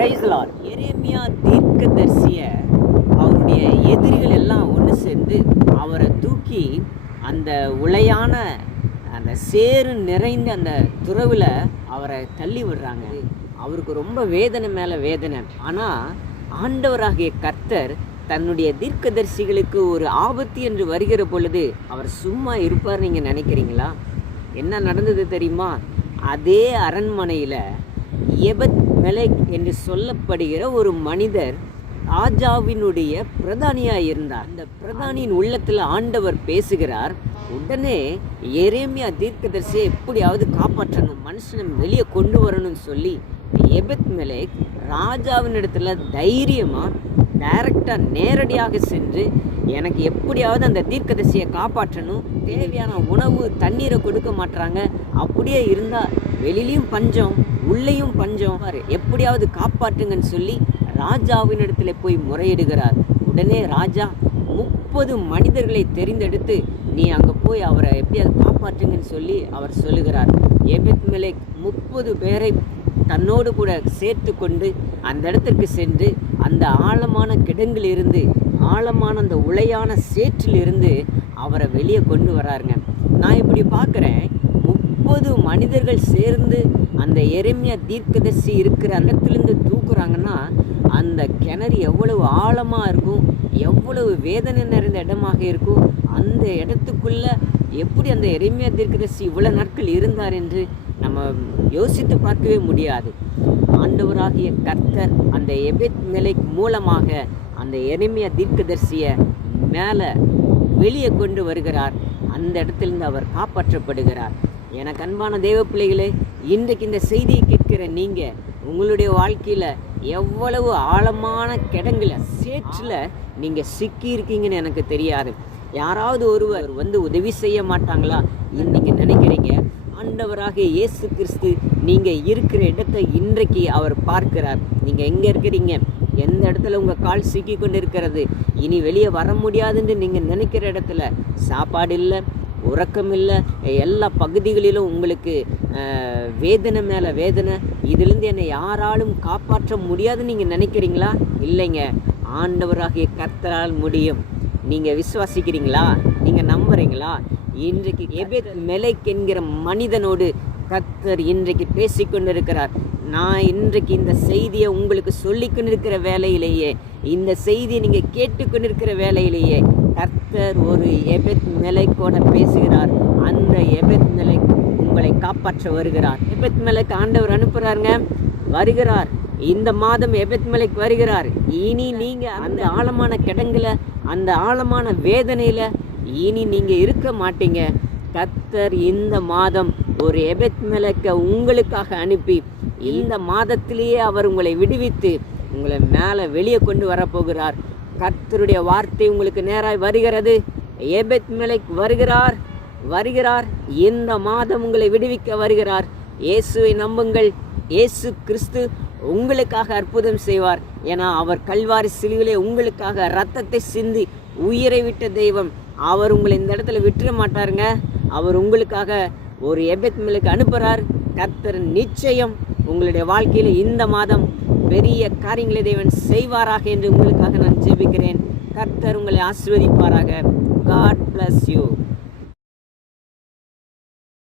Price Lord. எரேமியா தீர்க்கதரிசிய அவருடைய எதிரிகள் எல்லாம் ஒன்று சேர்ந்து அவரை தூக்கி அந்த உளையான அந்த சேறு நிறைந்த அந்த துறவில் அவரை தள்ளி விடுறாங்க. அவருக்கு ரொம்ப வேதனை மேலே வேதனை. ஆனால் ஆண்டவராகிய கர்த்தர் தன்னுடைய தீர்க்கதரிசிகளுக்கு ஒரு ஆபத்து என்று வருகிற பொழுது அவர் சும்மா இருப்பார் நீங்கள் நினைக்கிறீங்களா? என்ன நடந்தது தெரியுமா? அதே அரண்மனையில் எபெத் மெலெக் என்று சொல்லப்படுகிற ஒரு மனிதர் ராஜாவினுடைய பிரதானியாக இருந்தார். அந்த பிரதானியின் உள்ளத்தில் ஆண்டவர் பேசுகிறார். உடனே எரேமியா தீர்க்கதரிசியை எப்படியாவது காப்பாற்றணும், மனுஷனை வெளியே கொண்டு வரணும்னு சொல்லி எபெத் மெலெக் ராஜாவின் இடத்துல தைரியமாக டைரக்டாக நேரடியாக சென்று எனக்கு எப்படியாவது அந்த தீர்க்கதரிசியை காப்பாற்றணும், தேவையான உணவு தண்ணீரை கொடுக்க மாட்டாங்க, அப்படியே இருந்தால் வெளியிலையும் பஞ்சம் உள்ளேயும் பஞ்சம், எப்படியாவது காப்பாற்றுங்கன்னு சொல்லி ராஜாவின் இடத்துல போய் முறையிடுகிறார். உடனே ராஜா 30 மனிதர்களை தெரிந்தெடுத்து நீ அங்கே போய் அவரை எப்படியாவது காப்பாற்றுங்கன்னு சொல்லி அவர் சொல்லுகிறார். எபெத் மெலெக் 30 பேரை தன்னோடு கூட சேர்த்து கொண்டு அந்த இடத்திற்கு சென்று அந்த ஆழமான கிடங்கிலிருந்து ஆழமான அந்த உளையான சேற்றிலிருந்து அவரை வெளியே கொண்டு வராருங்க. நான் இப்படி பார்க்குறேன், 30 மனிதர்கள் சேர்ந்து அந்த எரேமியா தீர்க்கதரிசி இருக்கிற அந்த இடத்துலேருந்து தூக்குறாங்கன்னா அந்த கிணறு எவ்வளவு ஆழமாக இருக்கும், எவ்வளவு வேதனை நிறைந்த இடமாக இருக்கும். அந்த இடத்துக்குள்ளே எப்படி அந்த எரேமியா தீர்க்கதரிசி இவ்வளோ நாட்கள் இருந்தார் என்று நம்ம யோசித்து பார்க்கவே முடியாது. ஆண்டவராகிய கர்த்தர் அந்த எபெத் மெலெக் மூலமாக அந்த எரேமியா தீர்க்கதரிசியை மேலே வெளியே கொண்டு வருகிறார். அந்த இடத்திலிருந்து அவர் காப்பாற்றப்படுகிறார். எனக்கு அன்பான தேவ பிள்ளைகளே, இன்றைக்கு இந்த செய்தியை கேட்கிற நீங்கள் உங்களுடைய வாழ்க்கையில் எவ்வளவு ஆழமான கிடங்குல சேற்றில் நீங்கள் சிக்கியிருக்கீங்கன்னு எனக்கு தெரியாது. யாராவது ஒருவர் வந்து உதவி செய்ய மாட்டாங்களா இன்னைக்கு நினைக்கிறீங்க? ஆண்டவராகிய இயேசு கிறிஸ்து நீங்கள் இருக்கிற இடத்தை இன்றைக்கு அவர் பார்க்கிறார். நீங்கள் எங்கே இருக்கிறீங்க, எந்த இடத்துல உங்கள் கால் சிக்கி கொண்டு இருக்கிறது, இனி வெளியே வர முடியாதுன்னு நீங்கள் நினைக்கிற இடத்துல சாப்பாடு இல்லை, உறக்கம் இல்லை, எல்லா பகுதிகளிலும் உங்களுக்கு வேதனை மேலே வேதனை, இதிலிருந்து என்னை யாராலும் காப்பாற்ற முடியாதுன்னு நீங்கள் நினைக்கிறீங்களா? இல்லைங்க, ஆண்டவராகிய கர்த்தரால் முடியும். நீங்கள் விசுவாசிக்கிறீங்களா? நீங்கள் நம்புறீங்களா? இன்றைக்கு எபெத் மெலெக் என்கிற மனிதனோடு கர்த்தர் இன்றைக்கு பேசிக்கொண்டிருக்கிறார். நான் இன்றைக்கு இந்த செய்தியை உங்களுக்கு சொல்லிக்கொண்டிருக்கிற வேலையிலேயே, இந்த செய்தியை நீங்கள் கேட்டுக்கொண்டிருக்கிற வேலையிலேயே கர்த்தர் ஒரு எபெத் மெலெக்கோட பேசுகிறார். அந்த எபெத் மெலெக் உங்களை காப்பாற்ற வருகிறார். எபெத் மெலெக் ஆண்டவர் அனுப்புகிறாருங்க, வருகிறார். இந்த மாதம் எபெத் மெலெக் வருகிறார். இனி நீங்கள் அந்த ஆழமான கிடங்குல, அந்த ஆழமான வேதனையில் இனி நீங்கள் இருக்க மாட்டீங்க. கர்த்தர் இந்த மாதம் ஒரு எபெத் மெலெக்கை உங்களுக்காக அனுப்பி இந்த மாதத்திலேயே அவர் உங்களை விடுவித்து உங்களை மேலே வெளியே கொண்டு வரப்போகிறார். கர்த்தருடைய வார்த்தை உங்களுக்கு நேராய் வருகிறது. எபெத் மெலெக் வருகிறார், வருகிறார். இந்த மாதம் உங்களை விடுவிக்க வருகிறார். இயேசுவை நம்புங்கள். இயேசு கிறிஸ்து உங்களுக்காக அற்புதம் செய்வார். ஏன்னா அவர் கல்வாரி சிலுவிலே உங்களுக்காக இரத்தத்தை சிந்தி உயிரை விட்ட தெய்வம். அவர் உங்களை இந்த இடத்துல விட்டுற மாட்டாருங்க. அவர் உங்களுக்காக ஒரு எபெத் மெலெக் அனுப்புகிறார். கர்த்தர் நிச்சயம் உங்களுடைய வாழ்க்கையில் இந்த மாதம் பெரிய காரியங்களை தேவன் செய்வாராக என்று உங்களுக்காக நான் ஜெபிக்கிறேன். கர்த்தர் உங்களை ஆசீர்வதிப்பாராக. God bless you.